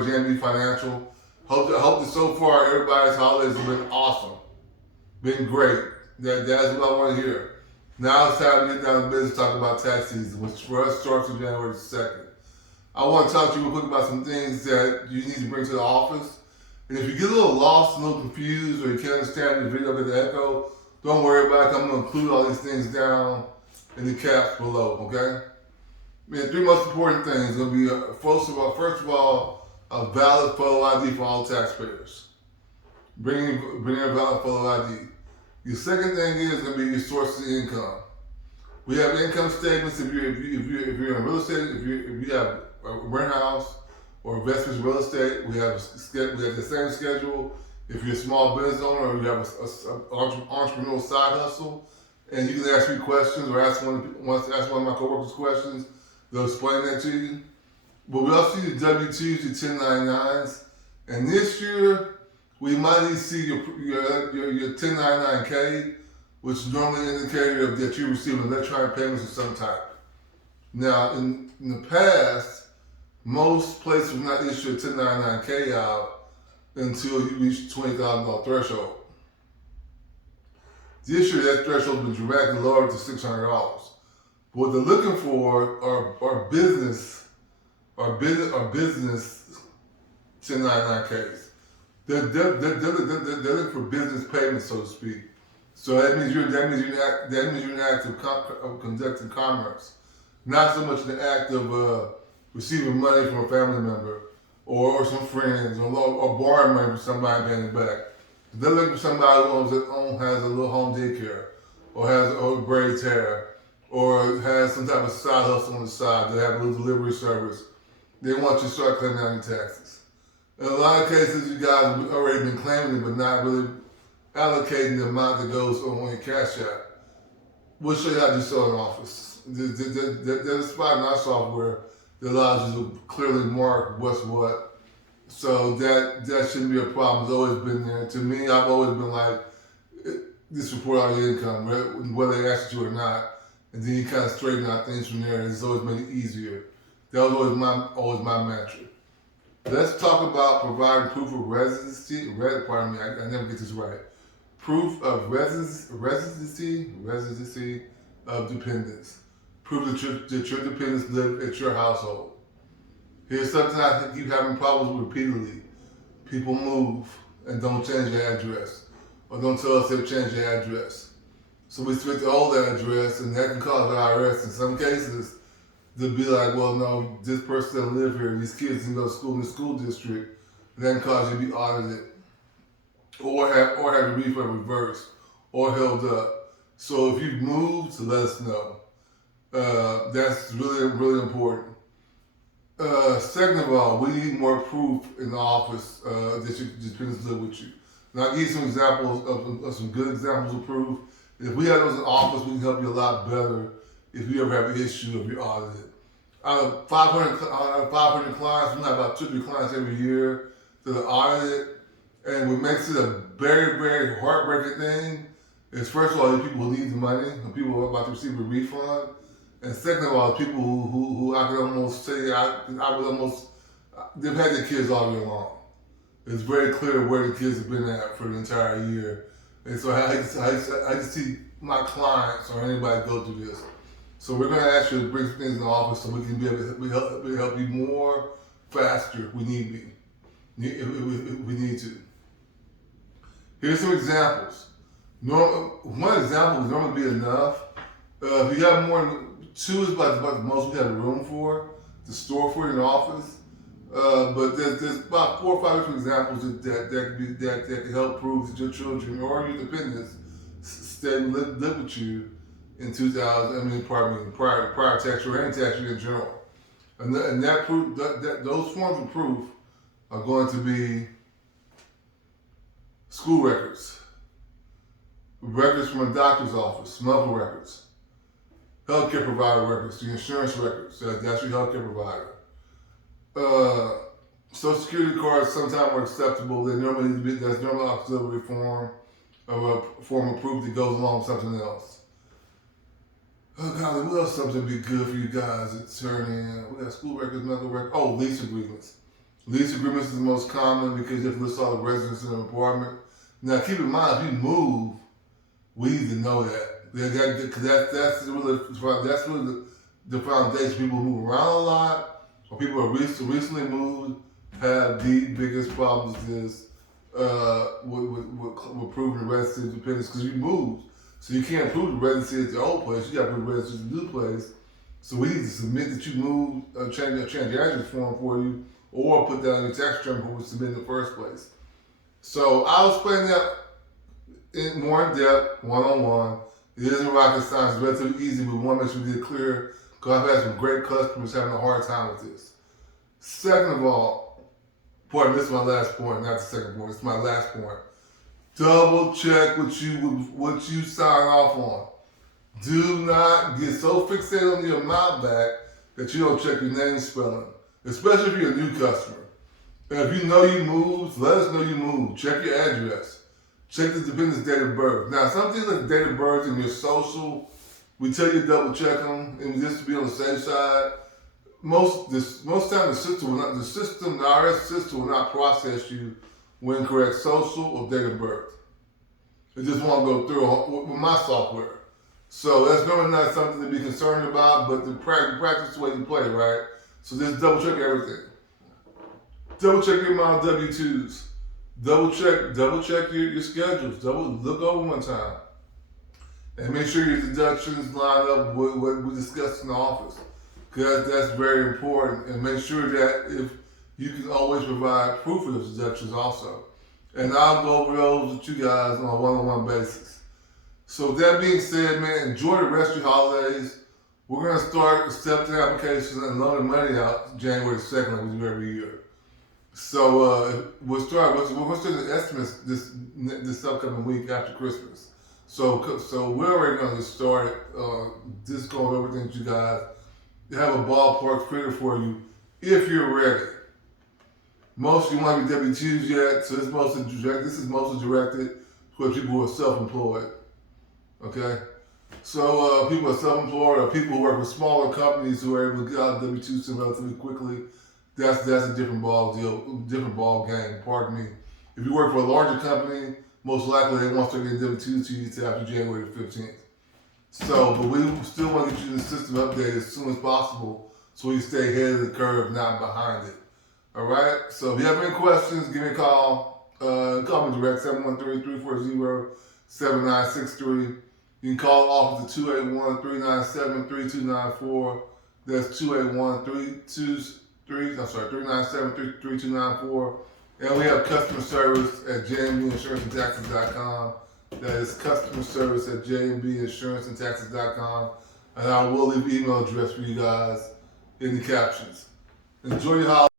enjoyed JMB Financial. Hope that so far everybody's holidays have been awesome, been great. That's what I want to hear. Now it's time to get down to business, talk about tax season, which for us starts on January 2nd. I want to talk to you real quick about some things that you need to bring to the office. And if you get a little lost, a little confused, or you can't understand the video, get the echo, don't worry about it. I'm going to include all these things down in the caps below, okay? Three most important things are going to be, first of all, a valid photo ID for all taxpayers. Bring a valid photo ID. Your second thing is going to be your source of income. We have income statements if you're in real estate, if you have a warehouse or investments in real estate. We have the same schedule. If you're a small business owner or you have an entrepreneurial side hustle, and you can ask me questions or ask one of my coworkers questions, they'll explain that to you. But we also use W-2s, your 1099s, and this year we might need to see your 1099K, which is normally an indicator that you receive electronic payments of some type. Now, in the past, most places will not issue a 1099K out until you reach $20,000 threshold. This year, that threshold has been dramatically lowered to $600. But what they're looking for are business 1099Ks. They're looking for business payments, so to speak. So that means you're in the act of conducting commerce, not so much in the act of receiving money from a family member or some friends or borrowing money from somebody paying it back. They're looking for somebody who has a little home daycare or braids hair or has some type of side hustle on the side. They have a little delivery service. They want you to start claiming out your taxes. In a lot of cases, you guys have already been claiming it, but not really allocating the amount that goes on your cash app. We'll show you how to do so in office. There's a spot in our software that allows you to clearly mark what's what. So that shouldn't be a problem. It's always been there. To me, I've always been like, this report all your income, whether they ask you to or not. And then you kind of straighten out things from there, and it's always made it easier. That was always my mantra. Let's talk about providing proof of residency. Pardon me, I never get this right. Proof of residency of dependents. Proof that your dependents live at your household. Here's something I keep having problems with repeatedly. People move and don't change their address, or don't tell us they've changed their address. So we switch the old address, and that can cause the IRS in some cases to be like, well, no, this person doesn't live here. These kids didn't go to school in the school district. That can cause you to be audited, or have the refund reversed, or held up. So if you've moved, let us know. That's really, really important. Second of all, we need more proof in the office that your dependents live with you. Now, I'll give you some examples of some good examples of proof. If we have those in the office, we can help you a lot better if you ever have an issue of you're audited. Out of 500 clients, we have about 2 clients every year that are audited. And what makes it a very, very heartbreaking thing is, first of all, the people who need the money, and people who are about to receive a refund. And second of all, people who I could almost say, they've had their kids all year long. It's very clear where the kids have been at for the entire year. And so I just see my clients or anybody go through this. So we're going to ask you to bring some things in the office so we can be able to help you more, faster if we need to. Here's some examples. One example would normally be enough. If you have more than 2 is about the most we have room for, to store for in the office. But there's about 4 or 5 different examples that can help prove that your children or your dependents live with you in prior tax year or any tax year in general. And that proof, those forms of proof are going to be school records, records from a doctor's office, medical records, healthcare provider records, the insurance records, that's your healthcare provider. Social Security cards sometimes are acceptable. There's normally auxiliary form of proof that goes along with something else. Oh God, what else something be good for you guys to turn in? We got school records, medical records. Oh, lease agreements. Lease agreements is the most common because you have to list all the residents in an apartment. Now, keep in mind, if you move, we need to know that. Because that's really the foundation. People move around a lot, or people are recently moved, have the biggest problems is with proving the residency of dependence because you moved. So you can't prove the residency at the old place. You got to prove the residency at the new place. So we need to submit that you moved, change your address form for you, or put that on your tax return before we submit in the first place. So I'll explain that more in depth, one-on-one. It isn't rocket science, it's relatively easy, but we want to make sure we get clear because I've had some great customers having a hard time with this. Second of all, this is my last point, not the second point, it's my last point. Double check what you sign off on. Do not get so fixated on the amount back that you don't check your name spelling, especially if you're a new customer. And if you know you moved, let us know you moved. Check your address. Check the dependent's date of birth. Now, some things like date of birth and your social, we tell you to double check them, and just to be on the safe side. Most time the IRS system will not process you with incorrect social or date of birth. It just won't go through with my software. So that's normally not something to be concerned about, but the practice the way you play, right? So just double check everything. Double check your amount of W-2s. Double check your schedules. Look over one time. And make sure your deductions line up with what we discussed in the office. Because that's very important. And make sure that if you can always provide proof of those deductions also. And I'll go over those with you guys on a one-on-one basis. So that being said, man, enjoy the rest of your holidays. We're going to start accepting applications and loaning money out January 2nd like we do every year. So we're going to start the estimates this upcoming week after Christmas. So we're already going to get started. Just going over everything that you guys have a ballpark figure for you if you're ready. Most of you might be W-2s yet, so this is mostly directed towards people who are self-employed. Okay? So people who are self-employed or people who work with smaller companies who are able to get out of W-2s relatively quickly, that's a different ball game, pardon me. If you work for a larger company, most likely they won't start getting W-2s to you until after January 15th. So, but we still want to get you the system updated as soon as possible so you stay ahead of the curve, not behind it. All right? So if you have any questions, give me a call. Call me direct, 713-340-7963. You can call the office at 281-397-3294. That's 281-397-3294. And we have customer service at jmbinsuranceandtaxes.com. That is customer service at jmbinsuranceandtaxes.com. And I will leave an email address for you guys in the captions. Enjoy your holiday.